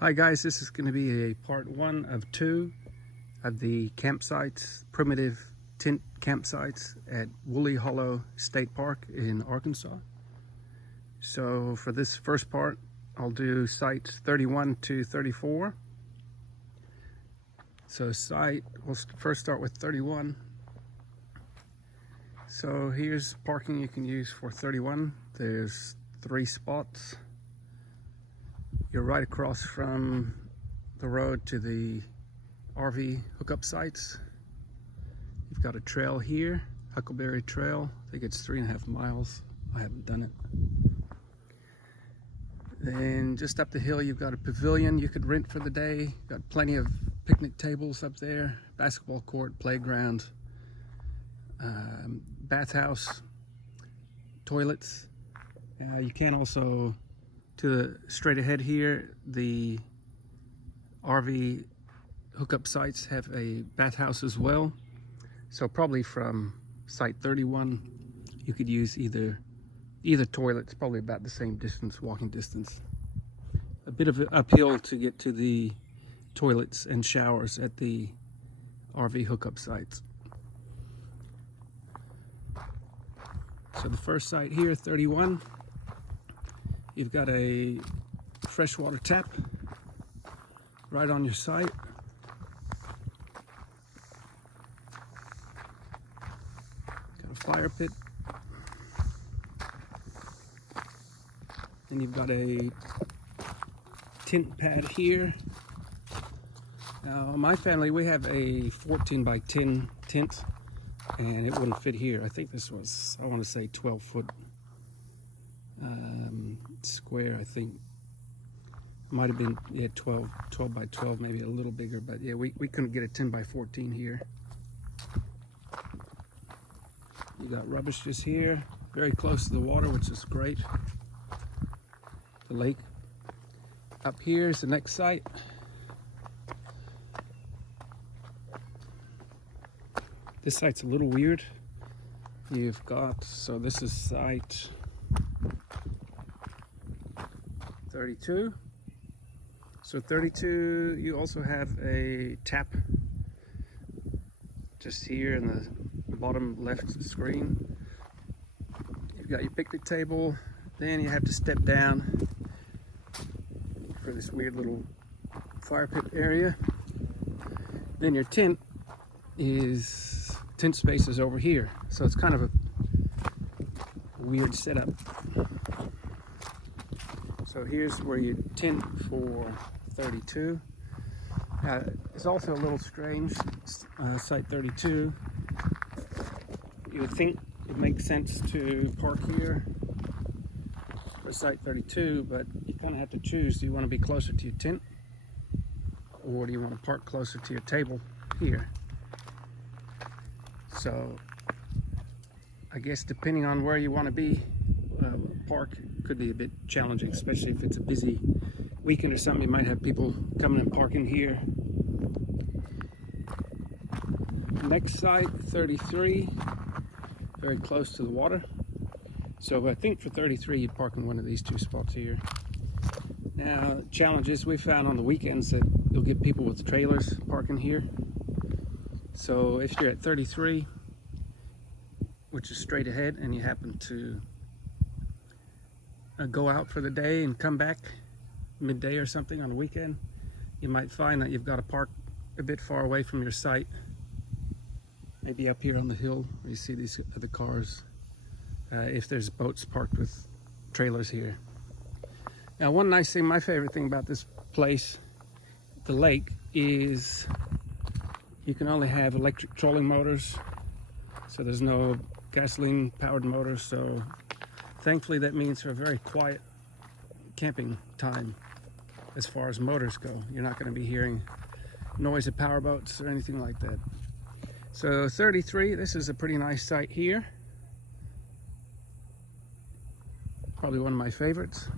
Hi guys, this is going to be a part 1 of 2 of the campsites, primitive tent campsites at Woolly Hollow State Park in Arkansas. So for this first part, I'll do sites 31 to 34. So we'll first start with 31. So here's parking you can use for 31. There's 3 spots. You're right across from the road to the RV hookup sites. You've got a trail here, Huckleberry Trail. I think it's 3.5 miles. I haven't done it. Then just up the hill, you've got a pavilion you could rent for the day. You've got plenty of picnic tables up there, basketball court, playground, bathhouse, toilets. You can also, to the straight ahead here, the RV hookup sites have a bathhouse as well. So probably from site 31, you could use either toilet. It's probably about the same distance, walking distance. A bit of an uphill to get to the toilets and showers at the RV hookup sites. So the first site here, 31, you've got a freshwater tap right on your site. Got a fire pit. And you've got a tent pad here. Now, my family, we have a 14 by 10 tent, and it wouldn't fit here. I think this was, I want to say 12 foot square, I think. Might have been, yeah, 12 by 12, maybe a little bigger, but yeah, we couldn't get a 10 by 14 here. You got rubbish just here, very close to the water, which is great. The lake. Up here is the next site. This site's a little weird. You've got, so this is site 32. So 32, you also have a tap just here in the bottom left screen. You've got your picnic table. Then you have to step down for this weird little fire pit area. Then your tent space is over here. So it's kind of a weird setup. So here's where you tent for 32. It's also a little strange, site 32. You would think it makes sense to park here for site 32, but you kind of have to choose. Do you want to be closer to your tent, or do you want to park closer to your table here? So I guess depending on where you want to be, park could be a bit challenging, especially if it's a busy weekend or something. You might have people coming and parking here. Next site, 33, very close to the water. So I think for 33, you'd park in one of these 2 spots here. Now, challenges we found on the weekends that you'll get people with trailers parking here. So if you're at 33, which is straight ahead, and you happen to go out for the day and come back midday or something on the weekend, you might find that you've got to park a bit far away from your site. Maybe up here on the hill where you see these other cars. If there's boats parked with trailers here. Now, one nice thing, my favorite thing about this place, the lake, is you can only have electric trolling motors. So there's no gasoline powered motors. So thankfully that means for a very quiet camping time as far as motors go. You're not going to be hearing noise of power boats or anything like that. So 33, this is a pretty nice site here. Probably one of my favorites.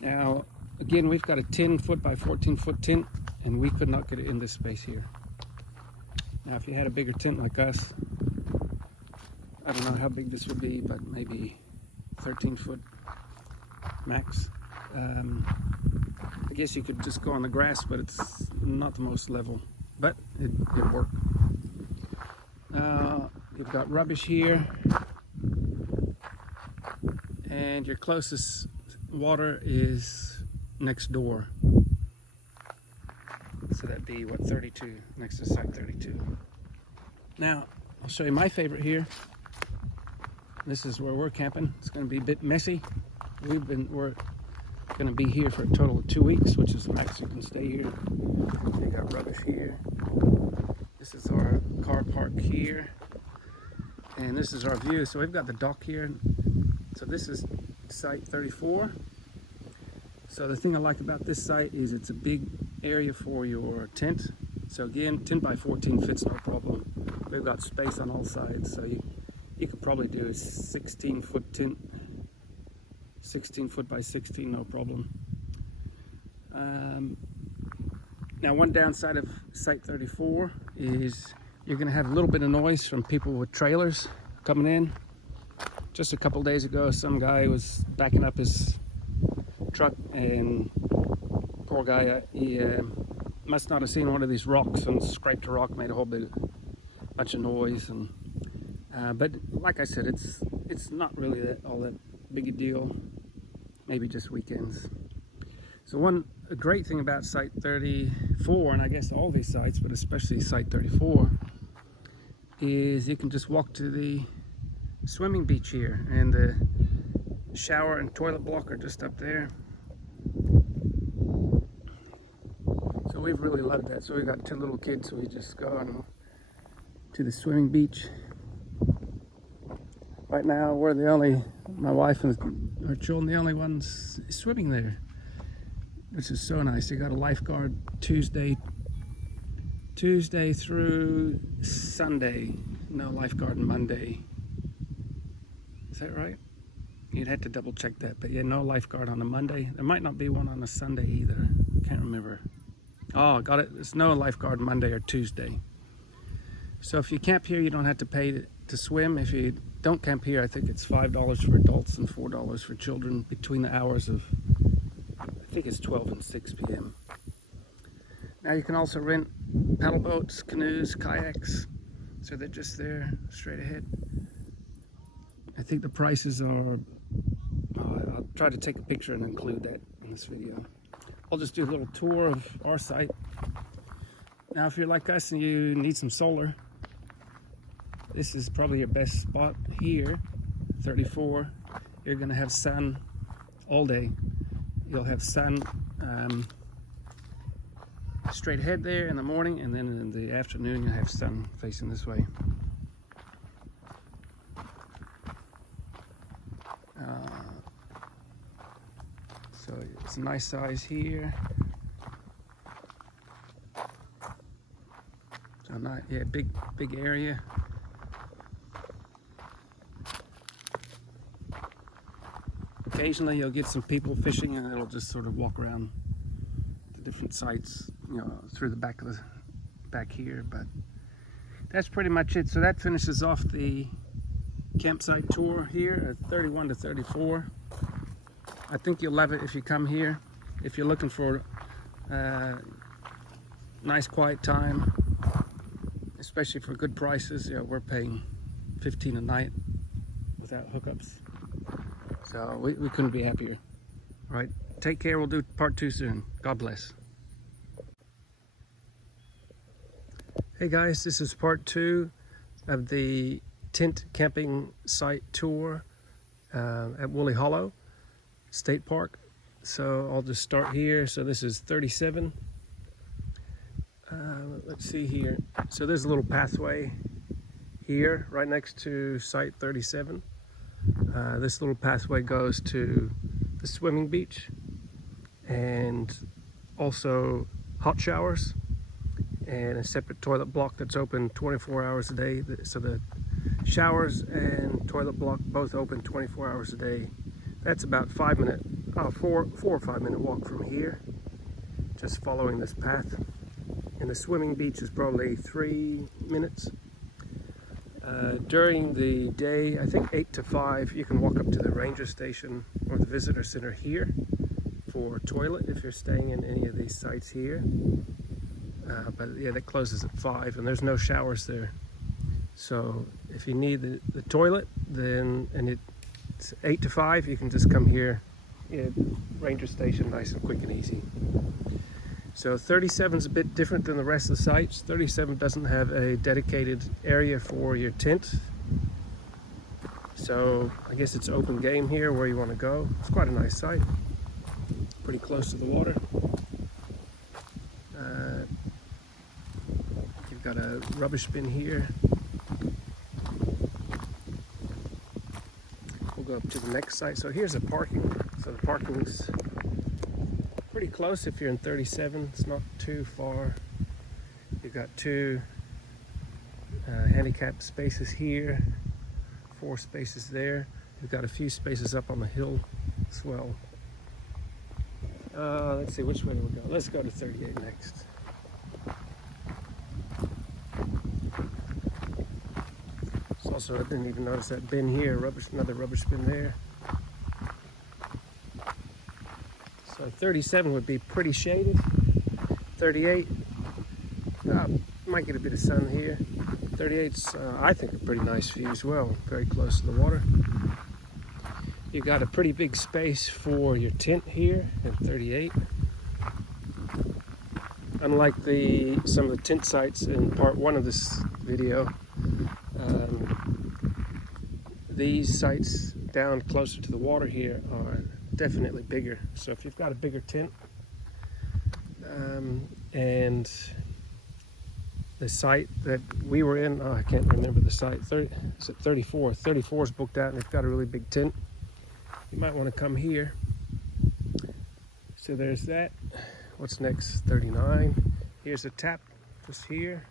Now, again, we've got a 10 foot by 14 foot tent, and we could not get it in this space here. Now, if you had a bigger tent like us, I don't know how big this would be, but maybe 13 foot max. I guess you could just go on the grass, but it's not the most level, but it'd work. You've got rubbish here, and your closest water is next door. So that'd be what, 32, next to site 32. Now, I'll show you my favorite here. This is where we're camping. It's going to be a bit messy. We're going to be here for a total of 2 weeks, which is the max you can stay here. We got rubbish here. This is our car park here. And this is our view. So we've got the dock here. So this is site 34. So the thing I like about this site is it's a big area for your tent. So again, 10 by 14 fits no problem. We've got space on all sides, so you could probably do a 16-foot tent, 16 foot by 16, no problem. Now, one downside of site 34 is you're going to have a little bit of noise from people with trailers coming in. Just a couple days ago, some guy was backing up his truck, and poor guy, he must not have seen one of these rocks and scraped a rock, made a whole bunch of noise. And but like I said, it's not really all that big a deal. Maybe just weekends. So a great thing about site 34, and I guess all these sites, but especially site 34, is you can just walk to the swimming beach here, and the shower and toilet block are just up there. So we've really loved that. So we've got 2 little kids, so we just go to the swimming beach. Right now we're my wife and our children, the only ones swimming there, which is so nice. They got a lifeguard Tuesday through Sunday. No lifeguard Monday. Is that right? You'd have to double check that, but yeah, no lifeguard on a Monday. There might not be one on a Sunday either. Can't remember. Oh, got it. There's no lifeguard Monday or Tuesday. So if you camp here, you don't have to pay to swim. If you don't camp here, I think it's $5 for adults and $4 for children between the hours of, I think it's 12 and 6 p.m. Now you can also rent paddle boats, canoes, kayaks. So they're just there, straight ahead. I think the prices are, I'll try to take a picture and include that in this video. I'll just do a little tour of our site. Now, if you're like us and you need some solar, this is probably your best spot here, 34. You're gonna have sun all day. You'll have sun straight ahead there in the morning, and then in the afternoon you'll have sun facing this way. So it's a nice size here. So not, yeah, big area. Occasionally you'll get some people fishing, and it'll just sort of walk around the different sites, through the back here. But that's pretty much it. So that finishes off the campsite tour here at 31 to 34. I think you'll love it if you come here. If you're looking for nice quiet time, especially for good prices, we're paying $15 a night without hookups. So we couldn't be happier. All right, take care. We'll do part 2 soon. God bless. Hey guys, this is part 2 of the tent camping site tour at Woolly Hollow State Park. So I'll just start here. So this is 37. Let's see here. So there's a little pathway here right next to site 37. This little pathway goes to the swimming beach and also hot showers and a separate toilet block that's open 24 hours a day. So the showers and toilet block both open 24 hours a day. That's about 4 or 5 minute walk from here, just following this path. And the swimming beach is probably 3 minutes. During the day, I think 8 to 5, you can walk up to the ranger station or the visitor center here. for toilet if you're staying in any of these sites here. But yeah, that closes at 5 and there's no showers there. So if you need the toilet, then, and it's 8 to 5, you can just come here. Yeah, ranger station, nice and quick and easy. So 37 is a bit different than the rest of the sites. 37 doesn't have a dedicated area for your tent. So I guess it's open game here where you want to go. It's quite a nice site. Pretty close to the water. You've got a rubbish bin here. We'll go up to the next site. So here's the parking. So the parking's pretty close if you're in 37. It's not too far. You've got 2 handicap spaces here, 4 spaces there. You've got a few spaces up on the hill as well. Let's see, which way do we go? Let's go to 38 next. Also, I didn't even notice that bin here, another rubbish bin there. So 37 would be pretty shaded. 38, might get a bit of sun here. 38's, I think, a pretty nice view as well, very close to the water. You've got a pretty big space for your tent here in 38. Unlike some of the tent sites in part 1 of this video, these sites down closer to the water here are definitely bigger. So if you've got a bigger tent, and the site that we were in, I can't remember the site, is it 34? 34 is booked out and it's got a really big tent. You might want to come here. So there's that. What's next? 39. Here's a tap just here.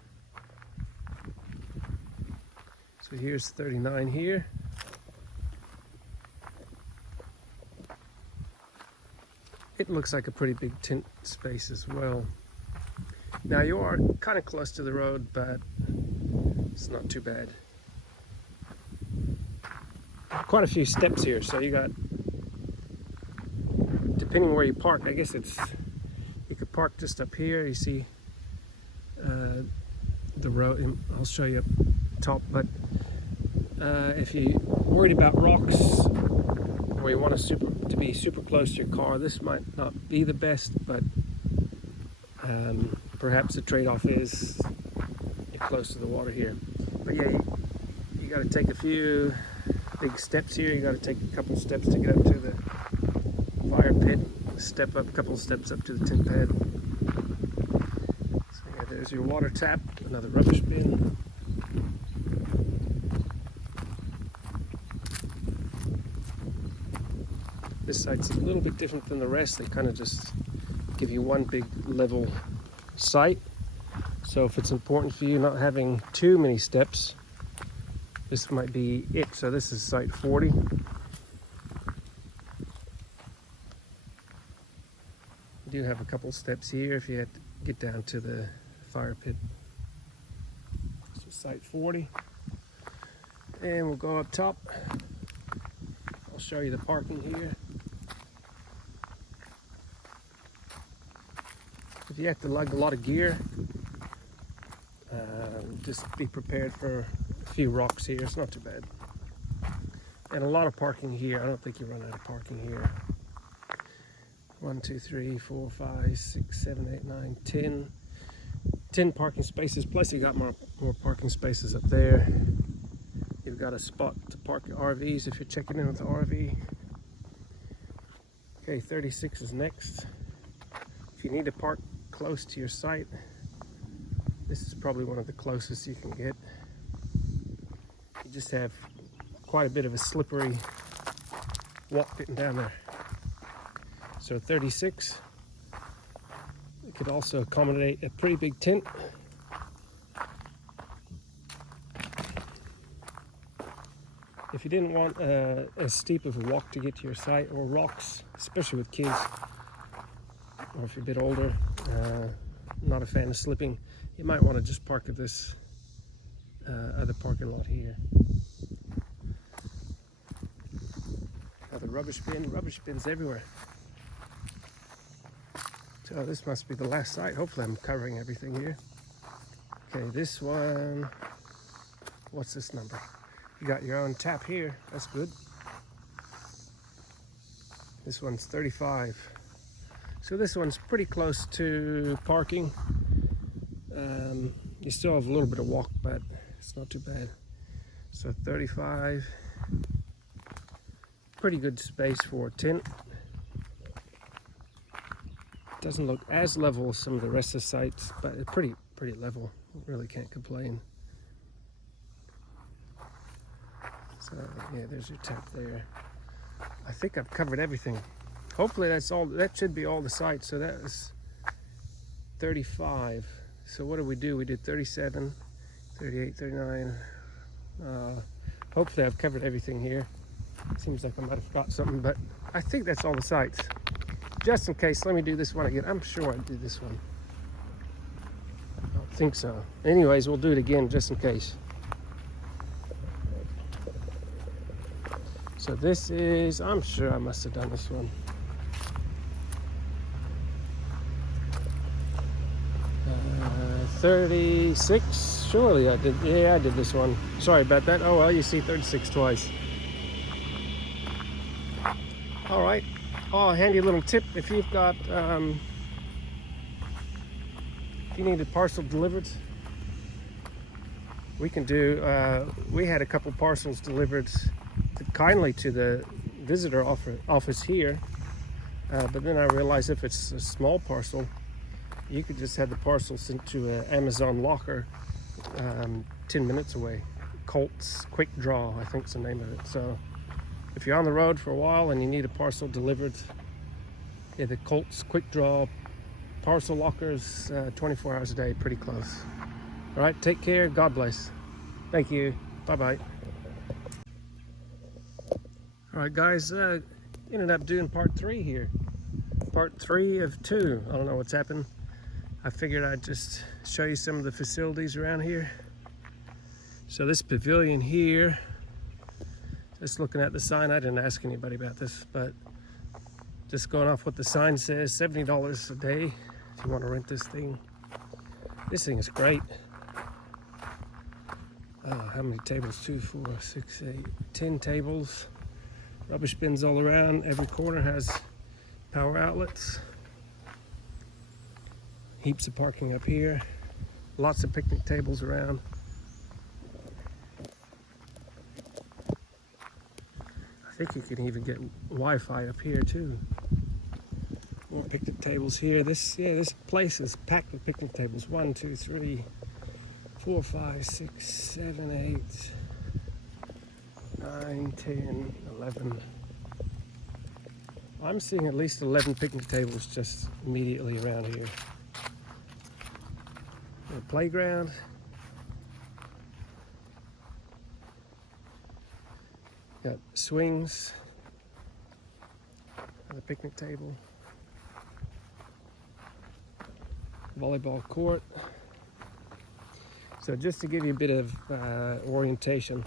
So here's 39 here. It looks like a pretty big tent space as well. Now you are kind of close to the road, but it's not too bad. Quite a few steps here, so you got, depending where you park, I guess you could park just up here. You see the road, I'll show you up top, but if you're worried about rocks or you want to be super close to your car, this might not be the best, but perhaps the trade-off is you're close to the water here. But yeah, you got to take a few big steps here. You got to take a couple of steps to get up to the fire pit, step up a couple of steps up to the tent pad. So yeah, there's your water tap, another rubbish bin. This site's a little bit different than the rest. They kind of just give you one big level site. So if it's important for you not having too many steps, this might be it. So this is site 40. You do have a couple steps here if you had to get down to the fire pit. So site 40. And we'll go up top. I'll show you the parking here. If you have to lug a lot of gear, just be prepared for a few rocks here. It's not too bad. And a lot of parking here. I don't think you run out of parking here. 1, 2, 3, 4, 5, 6, 7, 8, 9, 10. 10 parking spaces, plus you got more parking spaces up there. You've got a spot to park your RVs if you're checking in with the RV. Okay, 36 is next. If you need to park close to your site, this is probably one of the closest you can get. You just have quite a bit of a slippery walk getting down there. So 36, it could also accommodate a pretty big tent. If you didn't want as steep of a walk to get to your site, or rocks, especially with kids, or if you're a bit older, not a fan of slipping, you might want to just park at this other parking lot here. Another rubbish bin, rubbish bins everywhere. So this must be the last site. Hopefully I'm covering everything here. Okay, this one, what's this number? You got your own tap here, that's good. This one's 35. So this one's pretty close to parking. You still have a little bit of walk, but it's not too bad. So 35, pretty good space for a tent. Doesn't look as level as some of the rest of the sites, but it's pretty level. Really can't complain. So yeah, there's your tent there. I think I've covered everything. Hopefully that's all. That should be all the sites. So that was 35. So what did we do? We did 37, 38, 39. Hopefully I've covered everything here. Seems like I might have forgot something, but I think that's all the sites. Just in case, let me do this one again. I'm sure I did this one. I don't think so. Anyways, we'll do it again just in case. So this is, I'm sure I must have done this one. 36, surely I did. Yeah, I did this one. Sorry about that. Oh well, you see 36 twice. All right. Oh, handy little tip, if you've got, if you need a parcel delivered, we can do, we had a couple parcels delivered kindly to the visitor office here, but then I realized if it's a small parcel, you could just have the parcel sent to an Amazon locker 10 minutes away. Colt's Quick Draw, I think is the name of it. So if you're on the road for a while and you need a parcel delivered, yeah, the Colt's Quick Draw parcel lockers, 24 hours a day, pretty close. All right, take care. God bless. Thank you. Bye-bye. All right, guys, ended up doing part 3 here. Part 3 of 2. I don't know what's happened. I figured I'd just show you some of the facilities around here. So this pavilion here, just looking at the sign, I didn't ask anybody about this, but just going off what the sign says, $70 a day if you want to rent this thing. This thing is great. How many tables? 2, 4, 6, 8, 10 tables. Rubbish bins all around. Every corner has power outlets. Heaps of parking up here. Lots of picnic tables around. I think you can even get Wi-Fi up here too. More picnic tables here. This place is packed with picnic tables. 1, 2, 3, 4, 5, 6, 7, 8, 9, 10, 11. I'm seeing at least 11 picnic tables just immediately around here. A playground. Got swings. A picnic table. Volleyball court. So just to give you a bit of orientation,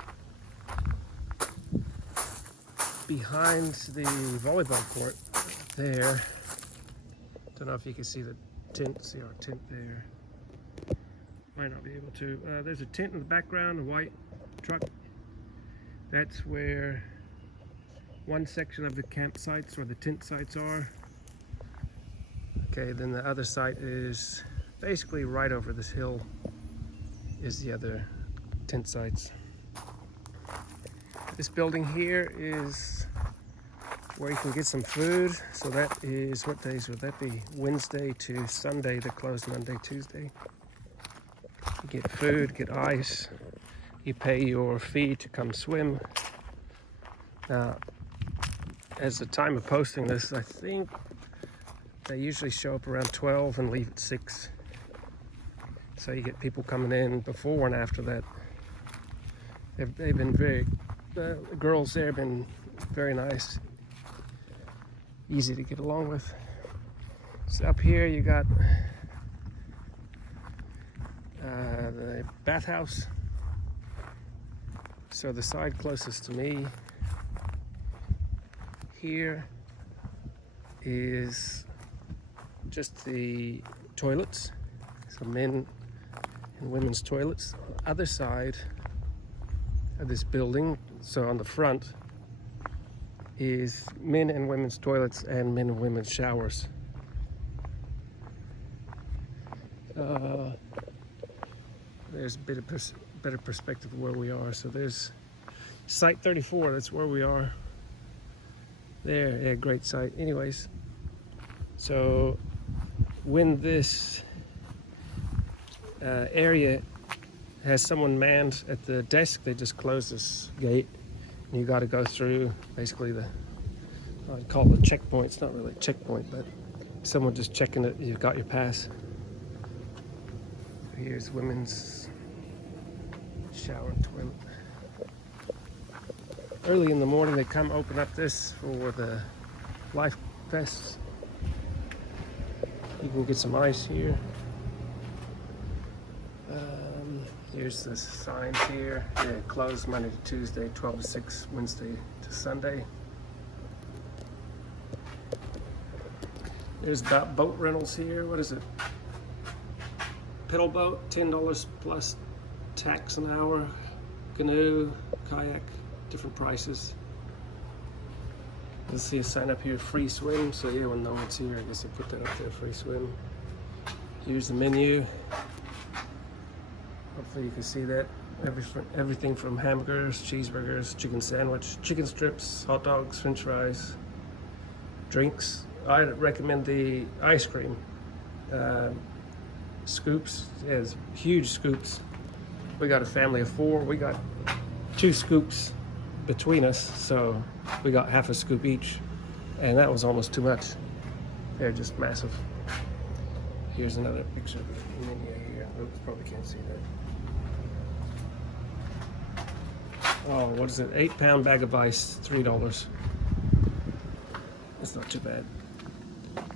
behind the volleyball court there, don't know if you can see the tent, see our tent there. Might not be able to. There's a tent in the background, a white truck. That's where one section of the campsites or the tent sites are. Okay, then the other site is basically right over this hill is the other tent sites. This building here is where you can get some food. So that is, what days would that be? Wednesday to Sunday. They're closed Monday, Tuesday. You get food, get ice. You pay your fee to come swim. Now, as the time of posting this, I think they usually show up around 12 and leave at 6. So you get people coming in before and after that. They've been very, the girls there have been very nice, easy to get along with. So up here you got the bathhouse. So the side closest to me here is just the toilets, so men and women's toilets. On the other side of this building, so on the front, is men and women's toilets and men and women's showers. There's a bit of better perspective of where we are. So there's site 34, that's where we are. There, yeah, great site. Anyways, so when this area has someone manned at the desk, they just close this gate and you got to go through basically I'd call it a checkpoint. It's not really a checkpoint, but someone just checking that you've got your pass. So here's women's shower and toilet. Early in the morning they come open up this for the life vests. You can get some ice here. Here's the signs here. Yeah, closed Monday to Tuesday, 12 to 6, Wednesday to Sunday. There's boat rentals here. What is it? Pedal boat, $10 plus tax an hour. Canoe, kayak, different prices. Let's see a sign up here, free swim. So yeah, when no one's here, I guess they put that up there, free swim. Here's the menu. Hopefully you can see that. Everything from hamburgers, cheeseburgers, chicken sandwich, chicken strips, hot dogs, french fries, drinks. I'd recommend the ice cream. Scoops, yeah, huge scoops. We got a family of 4. We got 2 scoops between us, so we got half a scoop each, and that was almost too much. They're just massive. Here's another picture of the menu here. Oops, probably can't see that. Oh, what is it? 8-pound bag of ice, $3. That's not too bad.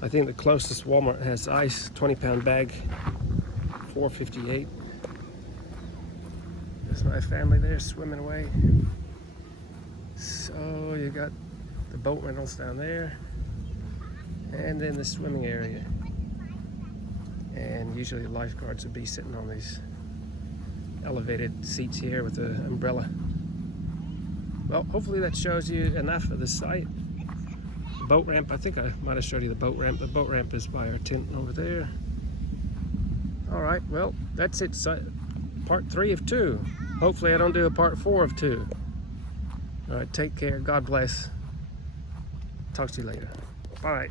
I think the closest Walmart has ice, 20-pound bag, $4.58. There's my family there swimming away. So you got the boat rentals down there, and then the swimming area. And usually the lifeguards would be sitting on these elevated seats here with an umbrella. Well, hopefully that shows you enough of the site. The boat ramp, I think I might have showed you the boat ramp. The boat ramp is by our tent over there. All right, well, that's it. Part 3 of 2. Hopefully I don't do a part 4 of 2. All right, take care. God bless. Talk to you later. Bye.